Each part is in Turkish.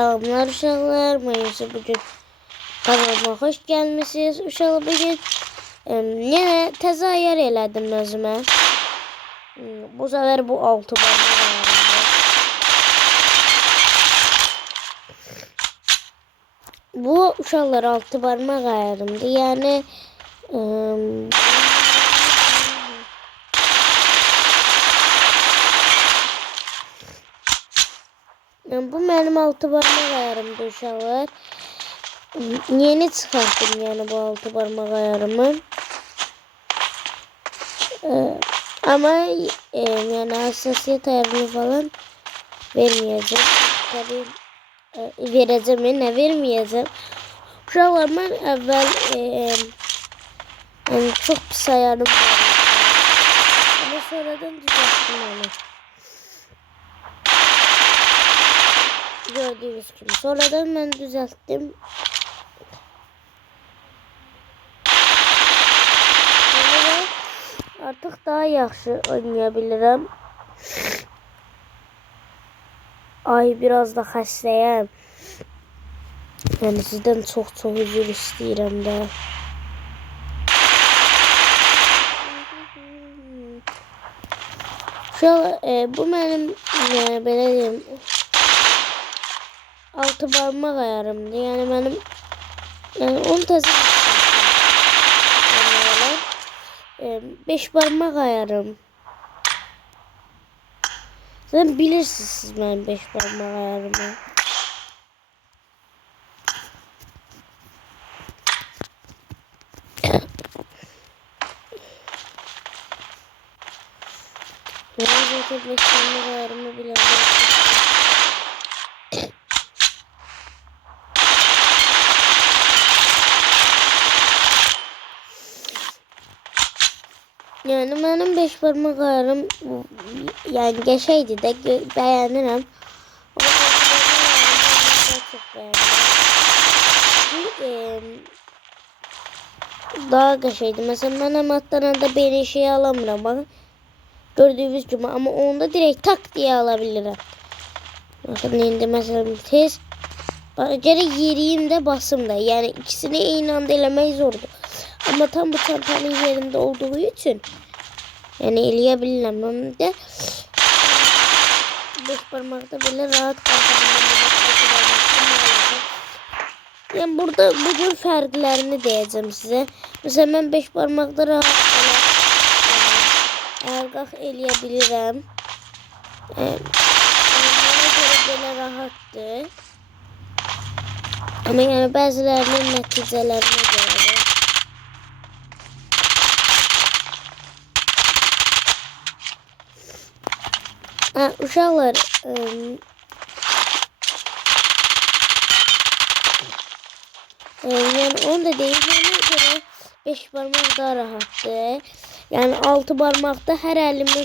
Selamlar uşaqlar, mən bugün kanalıma xoş gəlmisiniz. Uşaqlar bugün yenə təzə ayar elədim özümə. Bu sefer bu 6 barmaq ayarımdır. Bu uşaqlar 6 barmaq ayarımdır. Yəni bu mənim 6 barmaq ayarımdır uşaqlar. Yeni çıkarttım yani bu 6 parmak ayarımı. Ama yani hassasiyet ayarını falan vermeyeceğim. Tabii vereceğim, ne vermeyeceğim. Uşaqlar ben evvel yani çok pis ayarım var. Ama sonradan düzelttim onu. Gördüğünüz gibi sonradan ben düzelttim. Artık daha yaxşı oynayabilirim. Ay biraz da xəstəyəm. Yəni sizdən çox üzr istəyirəm də. Bu mənim belə deyim 6 parmaq ayarımdır. Yəni mənim 10 təzə 5 parmak ayarım. Zaten bilirsiniz siz benim 5 parmak ayarımı. Ben zaten 5 parmak ayarımı biliyorum. Yani benim 5 parmak ayarım yani geçeydi de beğenirim. Ama çok beğendim. Daha geçeydi. Mesela ben amatlarında beni şey alamıyorum bak. Gördüğünüz gibi ama onda direkt tak diye alabilirim. Bakın indi mesela tez. Geri yeriyim basım da. Yani ikisini aynı anda elemeyi zordu. Ama tam bu çantanın yerinde olduğu için yani eleyebilirim. Hem de 5 parmakta böyle rahat kalkabilirim. Yani burada bugün farklarını diyeceğim size. Mesela ben 5 parmakta rahat kalk eleyebilirim. Bana göre böyle rahattı. Ama yani bazılarının neticelerine göre. Uşaqlar yani onu da deyeceğime göre 5 parmak daha rahattı. Yani 6 parmakta her elimi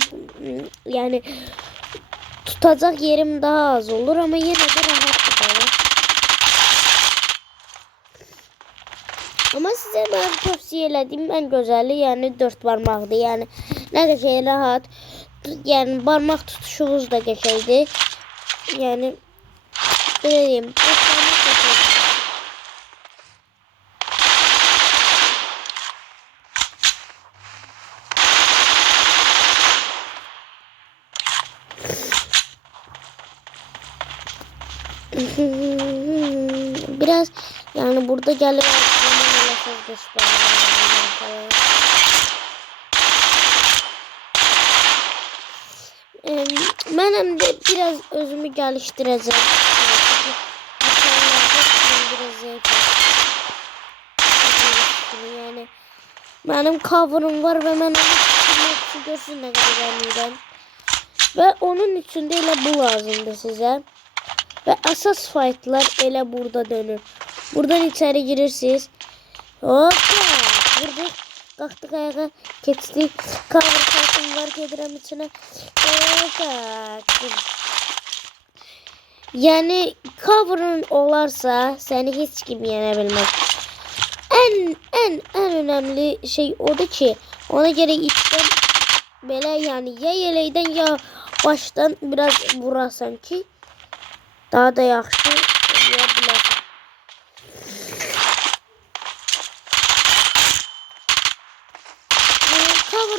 yani tutacak yerim daha az olur ama yine de rahattı bana. Ama size ben tavsiye edeyim en güzeli yani 4 parmaktı. Yani ne kadar rahat. Yani parmak tutuşumuz da geçeydi. Yani böyle diyeyim. Biraz yani burada gelip ben hem de biraz özümü geliştireceğim. Yani benim cover'ım var ve ben onu görsün ne kadar eminim. Ve onun için de elə bu lazımdı size. Ve asas fightlar elə burada dönür. Buradan içeri girirsiniz. Hoppa! Vurduk. Kalktık ayağa. Keçtik. Cover kartım var. Gedirem içine. Hoppa! Yani cover'ın olarsa seni hiç kim yenebilmez. En önemli şey odur ki ona göre içten böyle yani ya yeleyden ya baştan biraz vurasan ki daha da yaxşı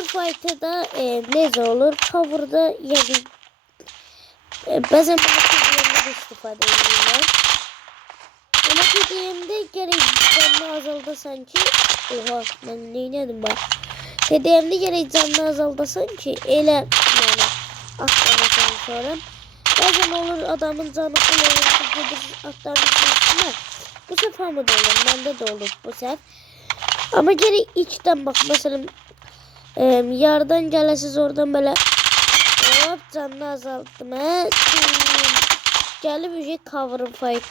fight'ı da necə olur? Cover'da yəni bəzən belə TDM'də istifadə edirlər. Ama TDM'de gerek canlı azaldasan ki, oha ben neyledim bak. TDM'de gerek canlı azaldasan ki, elə yani atlamasan sonra. Bazen olur adamın canı kullanırsa gelir atların üstüne. Bu sefer mi de olur? Bende de olur bu sefer. Ama gerek içten bak mesela yardan gelesiz oradan böyle hop canlı azalttım. Gelip bir cover'ın fight.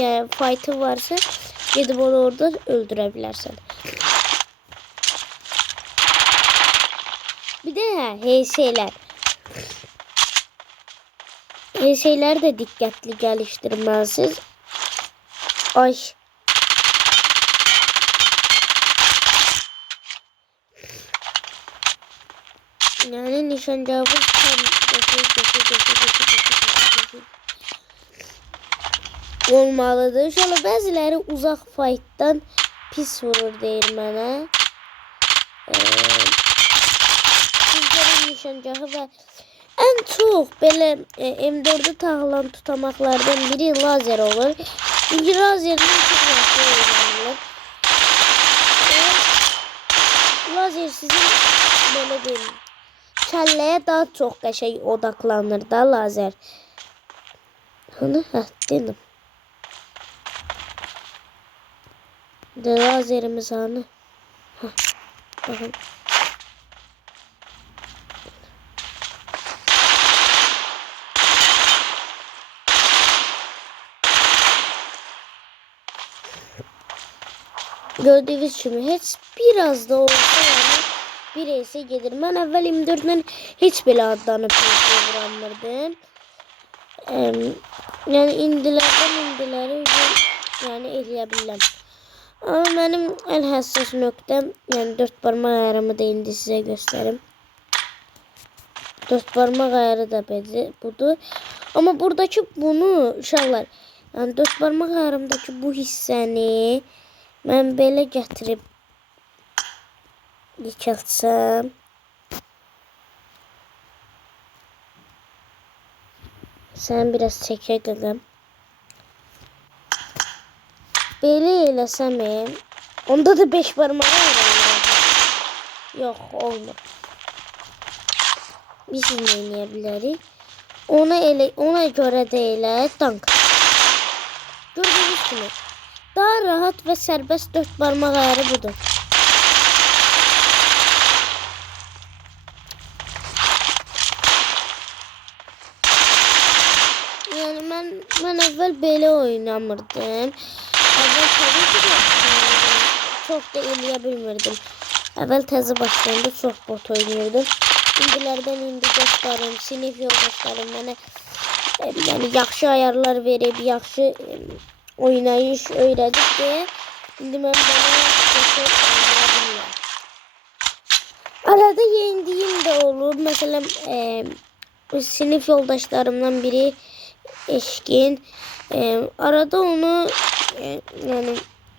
Yani fight'ı varsa gidip onu orada öldürebilirsin. Bir de HS'ler. HS'ler de dikkatli geliştirmelisin. Ay. Yani nişancağımız olmalıdır. İnşallah bəziləri uzaq fight'dan pis vurur deyir mənə. Sizlərin nişancağı və ən çox belə M4'ü taxılan tutamaqlardan biri lazer olur. Çünki lazerdən çox yaxşı oynanılır. Lazer sizin belə deyim, kəlləyə daha çox qəşəng odaqlanır da lazer. Hani dedim. Lazerimiz hani. Bakın. Gördüğünüz gibi hiç biraz da olsa yani bireyse gelir. Ben evvel 24'den hiç bile adlanıp vuramırdım. Yani indilerden yani eləyə ama benim en hassas noktam yani 4 parmak ayarımı da indi size göstereyim. 4 parmak ayarı da budur. Ama buradaki bunu uşaqlar yani 4 parmak ayarımdaki bu hissəni mən belə gətirib yıkılsam. Sen biraz çəkə belə eləsəm onda da 5 parmak ayarım. Yok olmur. Biz nə eləyə bilərik? Ona göre de elə tank. Gördüğünüz gibi daha rahat ve serbest 4 parmak ayarı budur. Yani ben evvel belə oynamırdım. Evvel tabii ki de çok da eləyə bilmirdim. Evvel təzə başlayanda çok bot oynuyordum. İndilərdən indi dostlarım, sinif yoldaşlarım mənə yani yaxşı ayarlar verib, yaxşı oynayış öyrədib deyə indi mən bana arada yendiğim de olur. Mesela sinif yoldaşlarımdan biri eşkin. Arada onu yani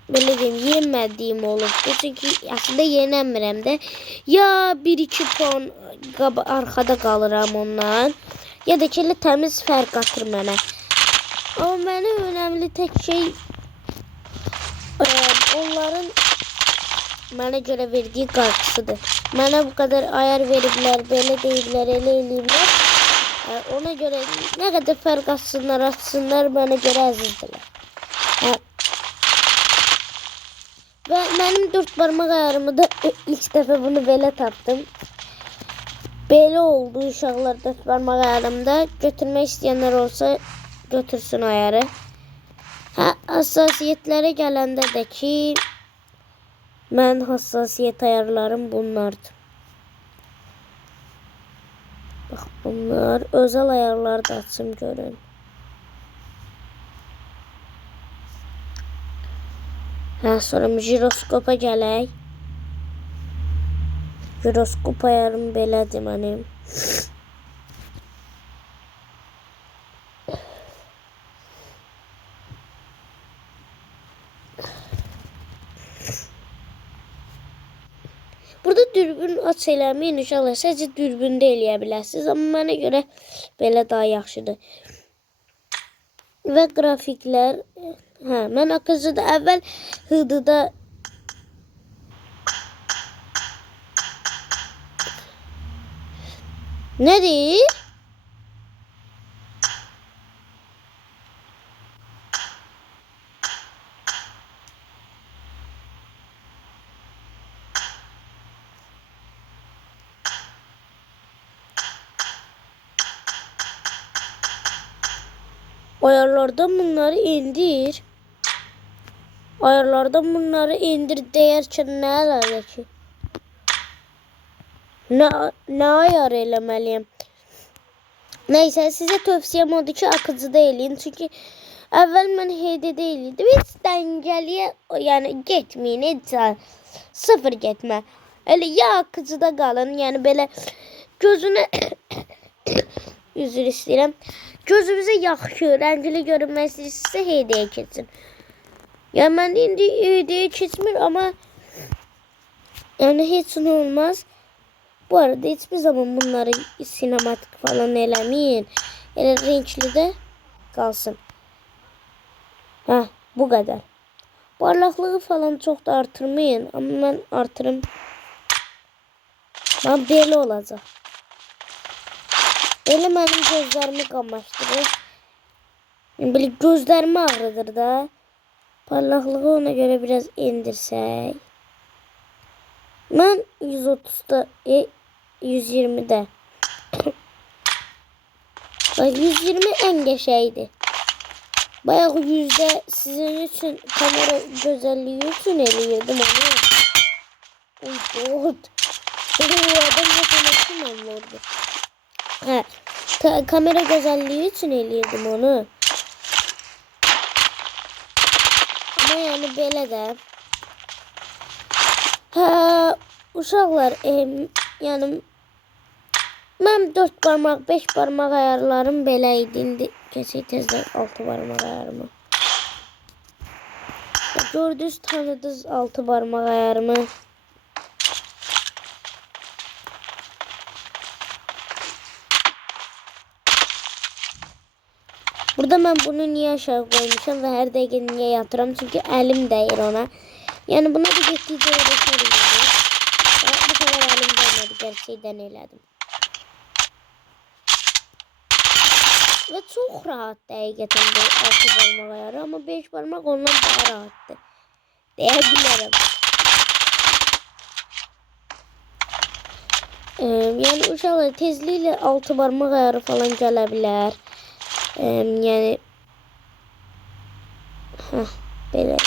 böyle diyeyim yenmediğim olur. Çünkü aslında yenemirəm də. Ya 1-2 puan arkada kalıram ondan. Ya da ki təmiz fərq atır mənə. Ama mənə önemli tek şey onların mənə görə verdiği qarşısıdır. Mənə bu kadar ayar veriblər, belə deyiblər, elə eləyiblər. Ona göre ne kadar fərq atsınlar mənə görə əzizdirlər. Ve benim 4 parmak ayarımı da ilk defa bunu belə tapdım. Belə oldu uşaqlar 4 parmak ayarımda. Götürmək istəyənlər olsa götürsün ayarı. Hassasiyetlere gələndə də ki mən hassasiyet ayarlarım bunlardır. Bak bunlar özel ayarlar da açım görün. Sonra jiroskopa gələk. Jiroskop ayarım belədir mənim. Burada dürbün aç eləməyin inşallah. Sadəcə dürbündə eləyə bilərsiniz. Amma mənə görə belə daha yaxşıdır. Və qrafiklər. Mən akıcıda əvvəl HD'da nədir? Ayarlardan bunları indir. Ayarlardan bunları indir deyərkən nə əlaqə ki? Nə ayar eləməliyəm? Neyse sizə tövsiyəm odur ki akıcıda eləyin. Çünki əvvəl mən HD'də eləyirdim. Heç dəngəliyə yəni getməyin. Heç sıfır getmə. Elə ya akıcıda qalın. Yəni belə gözünə üzr istəyirəm. Gözünüzə yaxşı, rəngli görünmək istəyirsinizsə HD'yə keçin. Yəni mən indi HD'yə keçmir amma yəni heç nə olmaz. Bu arada hiçbir zaman bunları sinematik falan eləməyin. Elə renkli də qalsın. Bu qədər. Parlaqlığı falan çox da artırmayın. Amma mən artırım. Mən belə olacaq. Elə mənim gözlərimi qamaşdırır. Belə gözlərimi ağrıdır da. Parlaqlığı ona görə biraz indirsək. Mən 130'da 120'də. 120 en geçeydi. Bayağı yüzde sizin için kamera güzelliği için eliyordum onu. Oy adam yapamadım anladı. Kamera güzelliği için eliyordum onu. Ama yani belə də. Uşaqlar, yəni mən 4 parmaq, 5 parmaq ayarlarım belə idi. İndi keçək tezdən 6 parmaq ayarımı. Gördünüz, tanıdınız 6 parmaq ayarımı. Burada mən bunu niyə aşağı qoymuşam və hər dəqiqə niyə yatıram? Çünki əlim dəyir ona. Yəni buna da getdikcə öyrətməliyim. Bu kadar əlim dəymədi, gerçəkdən elədim. Və çox rahat dəqiqətən də 6 parmaq ayarı, amma 5 parmaq ondan daha rahatdır. Deyə bilərəm. Yəni uşaqlar tezliklə 6 parmaq ayarı falan gələ bilər. Yəni belə.